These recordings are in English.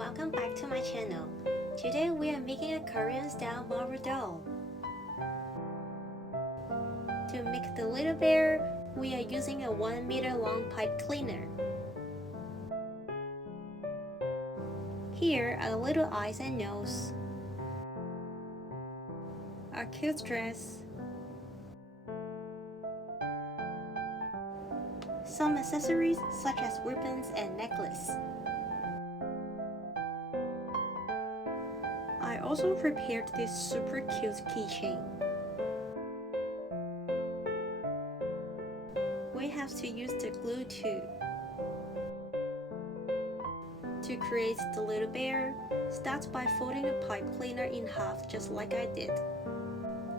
welcome back to my channel. Today we are making a Korean style Moru doll. To make the little bear, we are using a 1 meter long pipe cleaner. Here are the little eyes and nose, our cute dress, some accessories such as ribbons and necklace. I also prepared this super cute keychain. We have to use the glue too. To create the little bear, start by folding the pipe cleaner in half just like I did.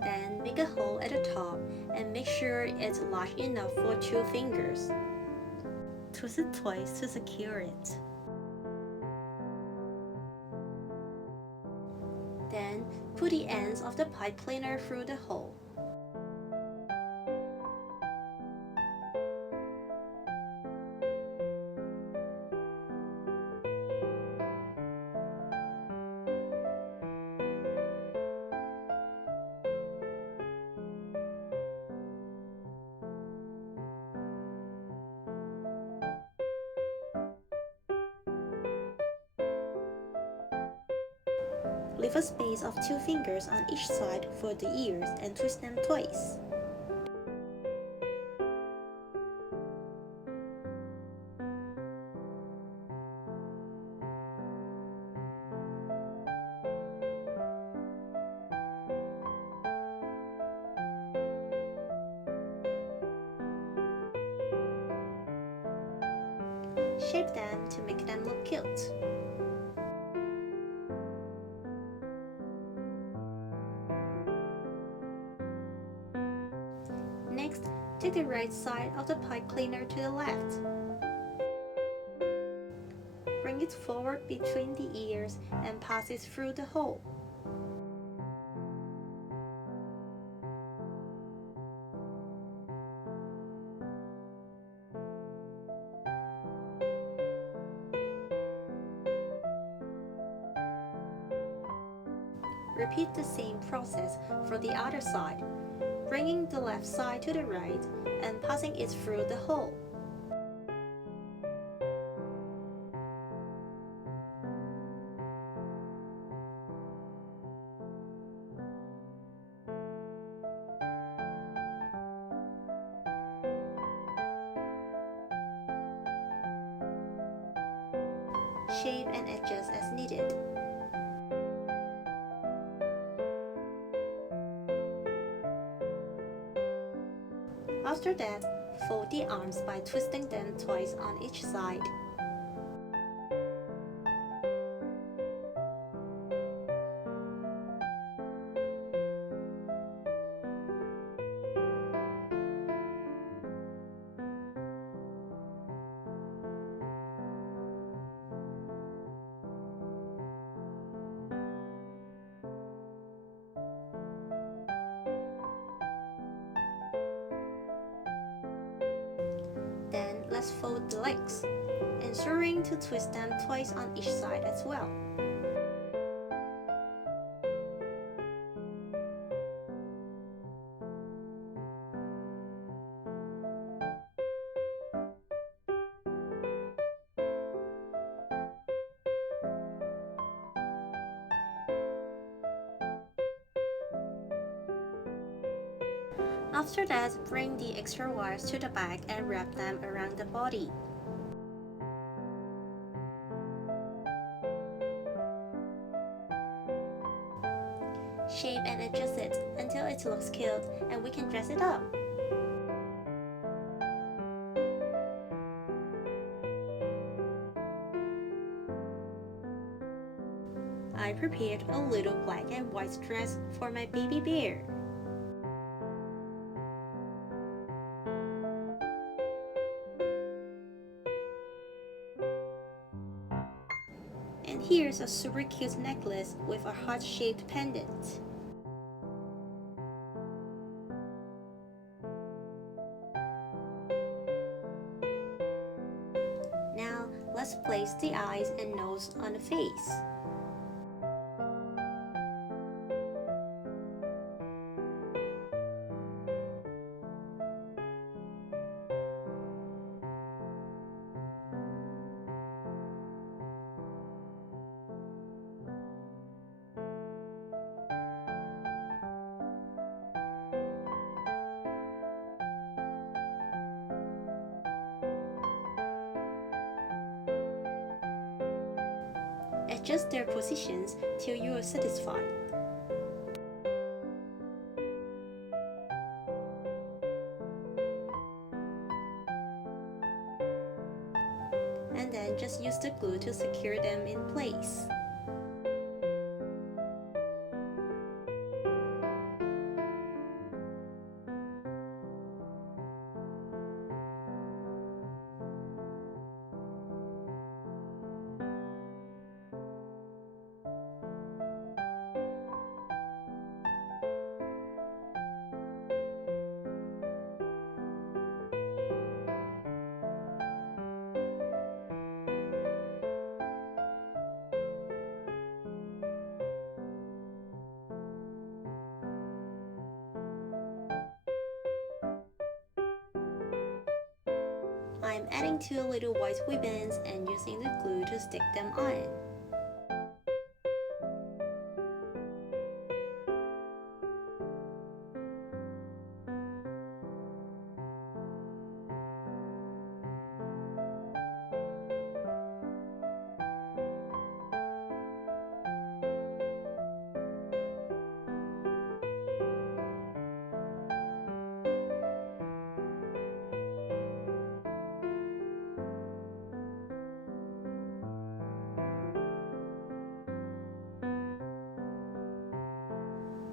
Then make a hole at the top and make sure it's large enough for 2 fingers. Twist it twice to secure it. Then put the ends of the pipe cleaner through the hole. Leave a space of 2 fingers on each side for the ears and twist them twice. Shape them to make them look cute. Next, take the right side of the pipe cleaner to the left. Bring it forward between the ears and pass it through the hole. Repeat the same process for the other side, bringing the left side to the right and passing it through the hole. Shape and adjust as needed. After that, fold the arms by twisting them twice on each side. Then let's fold the legs, ensuring to twist them twice on each side as well. After that, bring the extra wires to the back and wrap them around the body. Shape and adjust it until it looks cute and we can dress it up. I prepared a little black and white dress for my baby bear. And here's a super cute necklace with a heart-shaped pendant. Now let's put place the eyes and nose on the face. Adjust their positions till you are satisfied. And then just use the glue to secure them in place. I'm adding 2 little white ribbons and using the glue to stick them on.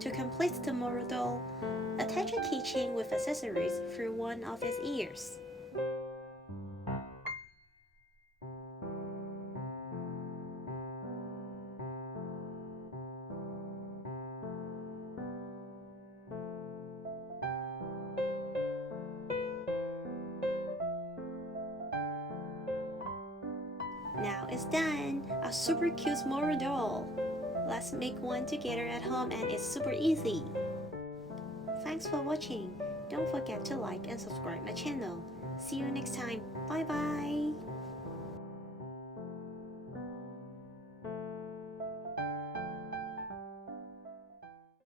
To complete the Moru doll, attach a keychain with accessories through one of its ears. Now it's done! A super cute Moru doll! Let's make one together at home and it's super easy! Thanks for watching! Don't forget to like and subscribe my channel. See you next time. Bye bye!